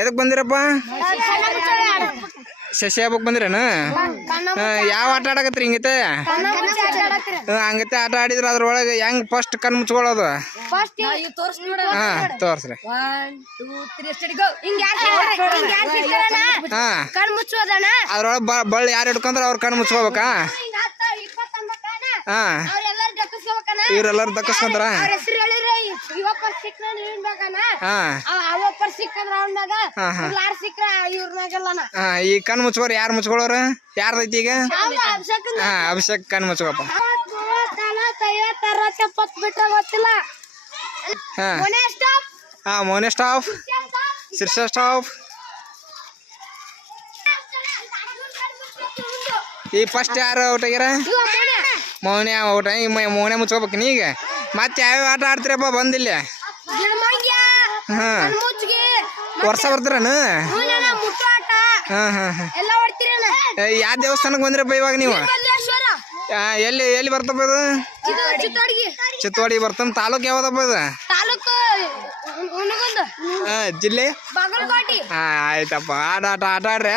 ಎದಕ್ ಬಂದಿರಪ್ಪ? ಶಶಿ ಹಬ್ಬಕ್ ಬಂದಿರೇನು? ಯಾವ ಆಟ ಆಡಕತ್ರಿ ಹಿಂಗೈತೆ? ಹಂಗೈತೆ ಆಟ ಆಡಿದ್ರ ಅದ್ರೊಳಗೆ ಹೆಂಗ್ ಫಸ್ಟ್ ಕಣ್ ಮುಚ್ಕೊಳ್ಳೋದು? ಹಾ ತೋರ್ಸ್ರಿ. ಅದ್ರೊಳಗೆ ಬಳ್ಳಿ ಯಾರು ಹಿಡ್ಕೊಂಡ್ರ ಅವ್ರ ಕಣ್ ಮುಚ್ಕೋಬೇಕಾ? ಹಾ ಇವ್ರೆಲ್ಲಾರು ದಕ್ಕಸ್ಕೊಂತಾರ? ಈ ಕಣ್ ಮುಚ್ಕೋರ್ ಯಾರು ಮುಚ್ಕೊಳ್ಳೋರ? ಯಾರ್ದೈತಿ ಈಗ? ಹಾ ಅಭಿಷೇಕ್ ಕಣ್ ಮುಚ್ಕೋಪ್ಪ. ಹಾ ಮೋನೆ ಸ್ಟಾಪ್, ಶಿರ್ಷ ಸ್ಟಾಪ್. ಈ ಫಸ್ಟ್ ಯಾರು ಔಟ್ ಆಗ್ಯಾರ? ಮೌನ್ಯ ಔಟ. ಈ ಮೌನ್ಯ ಮುಚ್ಕೋಬೇಕು ನೀಗ. ಮತ್ತೆ ಯಾವ್ಯಾವ ಆಟ ಆಡ್ತೀರಪ್ಪ ಬಂದಿಲ್ಲ? ಹಾ ವರ್ಷ ಬರ್ತೀರನು? ಹಾ ಹಾ ಹಾ ಯಾವ ದೇವಸ್ಥಾನಕ್ಕೆ ಬಂದ್ರಪ್ಪ ಇವಾಗ ನೀವು? ಎಲ್ಲಿ ಎಲ್ಲಿ ಬರ್ತಪ್ಪ ಇದು? ಚಿತ್ತೋಡಿ ಬರ್ತಂತ. ತಾಲೂಕ್ ಯಾವ್ದಪ್ಪ ಇದು? ಜಿಲ್ಲೆ? ಹಾ ಆಯ್ತಪ್ಪ. ಆಟ ಆಡ್ರಿ.